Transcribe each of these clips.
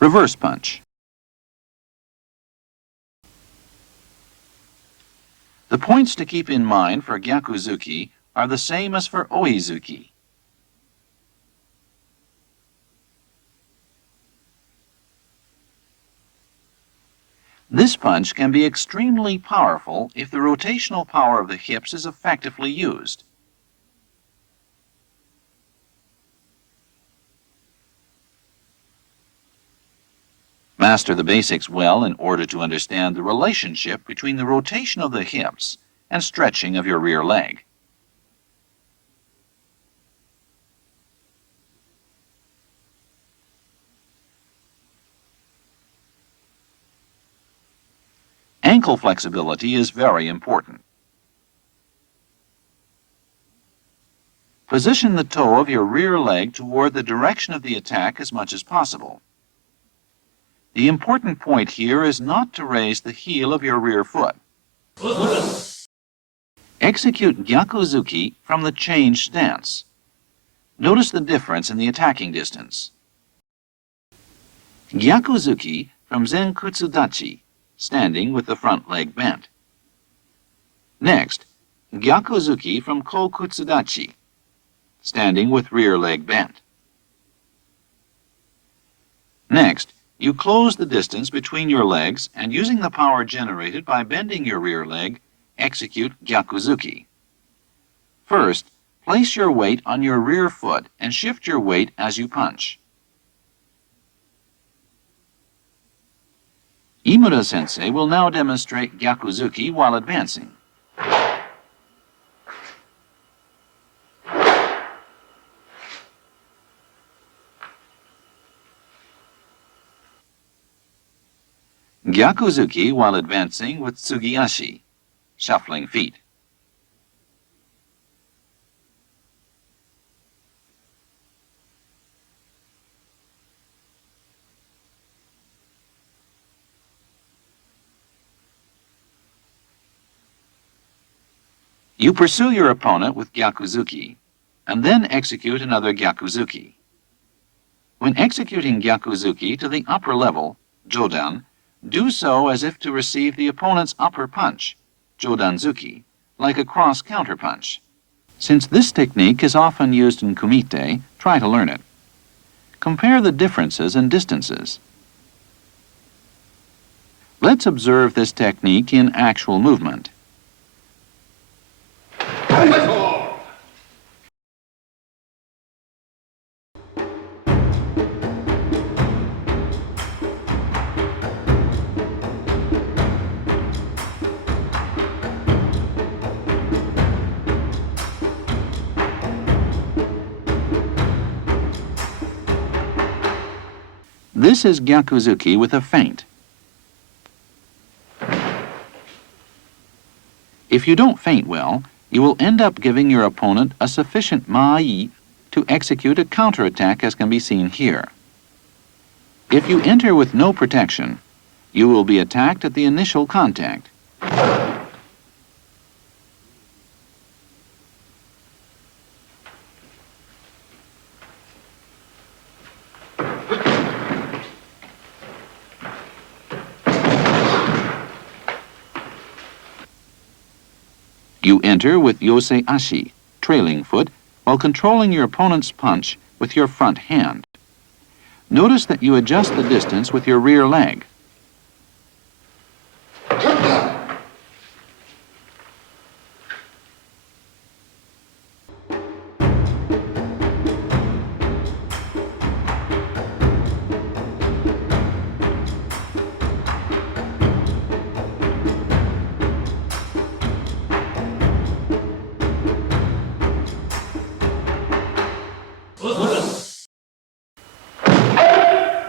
Reverse punch. The points to keep in mind for GYAKU ZUKI are the same as for Oi-zuki. This punch can be extremely powerful if the rotational power of the hips is effectively used. Master the basics well in order to understand the relationship between the rotation of the hips and stretching of your rear leg. Ankle flexibility is very important. Position the toe of your rear leg toward the direction of the attack as much as possible. The important point here is not to raise the heel of your rear foot. Execute GYAKU ZUKI from the changed stance. Notice the difference in the attacking distance. GYAKU ZUKI from Zenkutsu Dachi, standing with the front leg bent. Next, GYAKU ZUKI from Kokutsu Dachi, standing with rear leg bent. Next, you close the distance between your legs and using the power generated by bending your rear leg, execute GYAKU ZUKI. First, place your weight on your rear foot and shift your weight as you punch. IMURA sensei will now demonstrate GYAKU ZUKI while advancing. GYAKU ZUKI while advancing with tsugi-ashi, shuffling feet. You pursue your opponent with GYAKU ZUKI, and then execute another GYAKU ZUKI. When executing GYAKU ZUKI to the upper level, Jodan, do so as if to receive the opponent's upper punch, Jodan ZUKI, like a cross counterpunch. Since this technique is often used in Kumite, try to learn it. Compare the differences in distances. Let's observe this technique in actual movement. This is GYAKU ZUKI with a feint. If you don't feint well, you will end up giving your opponent a sufficient mai to execute a counterattack as can be seen here. If you enter with no protection, you will be attacked at the initial contact. You enter with yosei ashi, trailing foot, while controlling your opponent's punch with your front hand. Notice that you adjust the distance with your rear leg.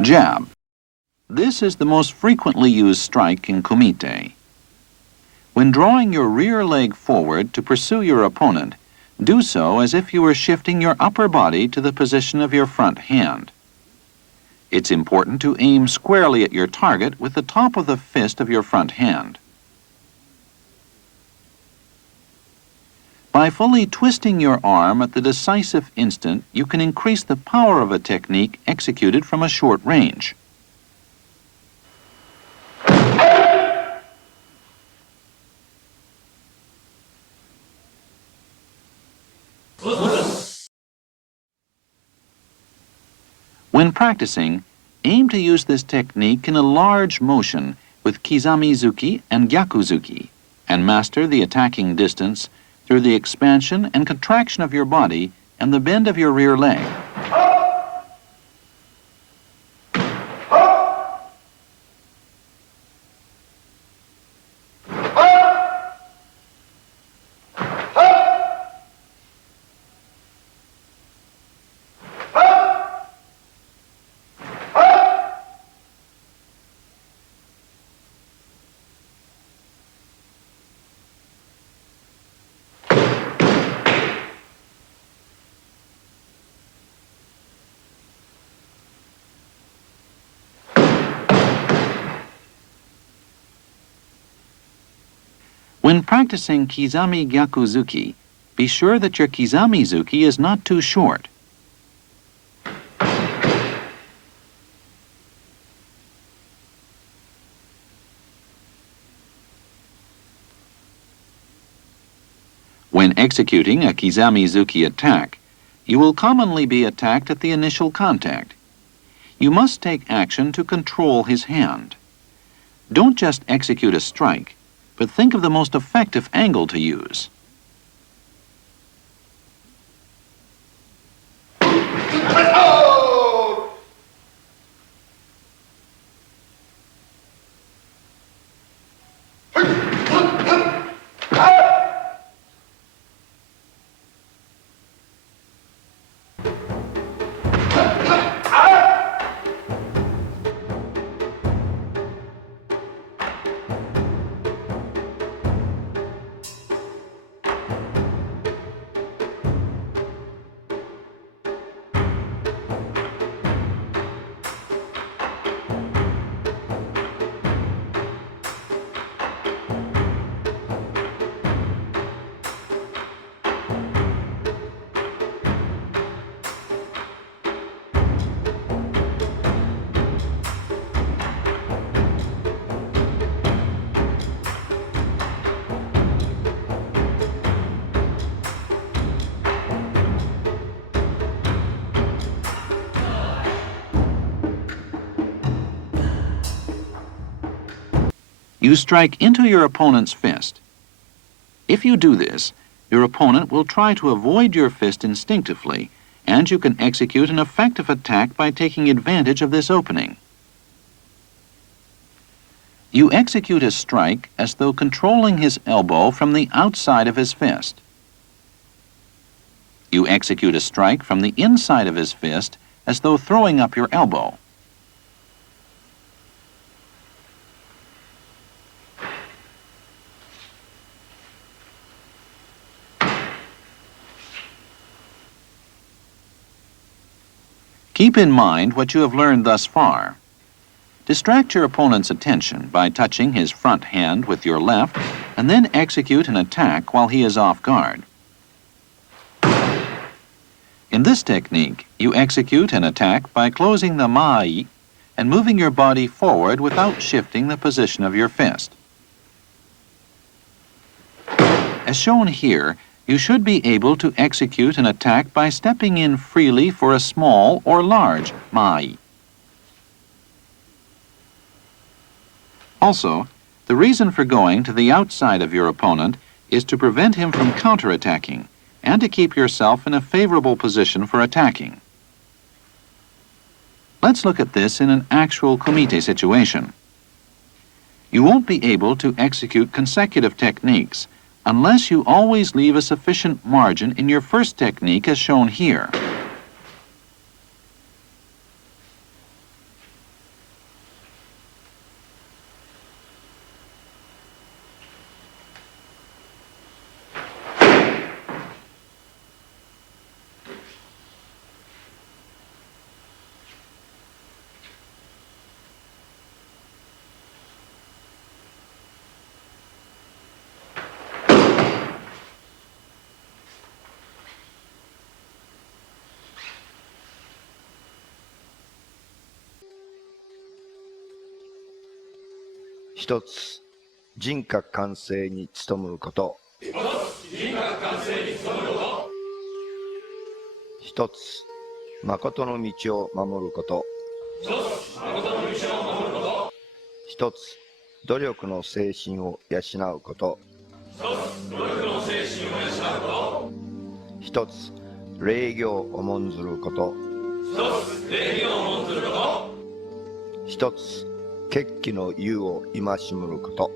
Jab. This is the most frequently used strike in Kumite. When drawing your rear leg forward to pursue your opponent, do so as if you were shifting your upper body to the position of your front hand. It's important to aim squarely at your target with the top of the fist of your front hand. By fully twisting your arm at the decisive instant, you can increase the power of a technique executed from a short range. When practicing, aim to use this technique in a large motion with Kizami Zuki and GYAKU ZUKI, and master the attacking distance through the expansion and contraction of your body and the bend of your rear leg. When practicing Kizami GYAKU ZUKI, be sure that your Kizami Zuki is not too short. When executing a Kizami Zuki attack, you will commonly be attacked at the initial contact. You must take action to control his hand. Don't just execute a strike, but think of the most effective angle to use. You strike into your opponent's fist. If you do this, your opponent will try to avoid your fist instinctively, and you can execute an effective attack by taking advantage of this opening. You execute a strike as though controlling his elbow from the outside of his fist. You execute a strike from the inside of his fist as though throwing up your elbow. Keep in mind what you have learned thus far. Distract your opponent's attention by touching his front hand with your left and then execute an attack while he is off guard. In this technique, you execute an attack by closing the maai and moving your body forward without shifting the position of your fist. As shown here, you should be able to execute an attack by stepping in freely for a small or large maai. Also, the reason for going to the outside of your opponent is to prevent him from counterattacking and to keep yourself in a favorable position for attacking. Let's look at this in an actual Kumite situation. You won't be able to execute consecutive techniques unless you always leave a sufficient margin in your first technique as shown here. 一つ、人格完成に努むこと。一つ、誠の道を守ること。一つ、努力の精神を養うこと。一つ、礼儀を重んずること。一つ、決起の勇を戒むること。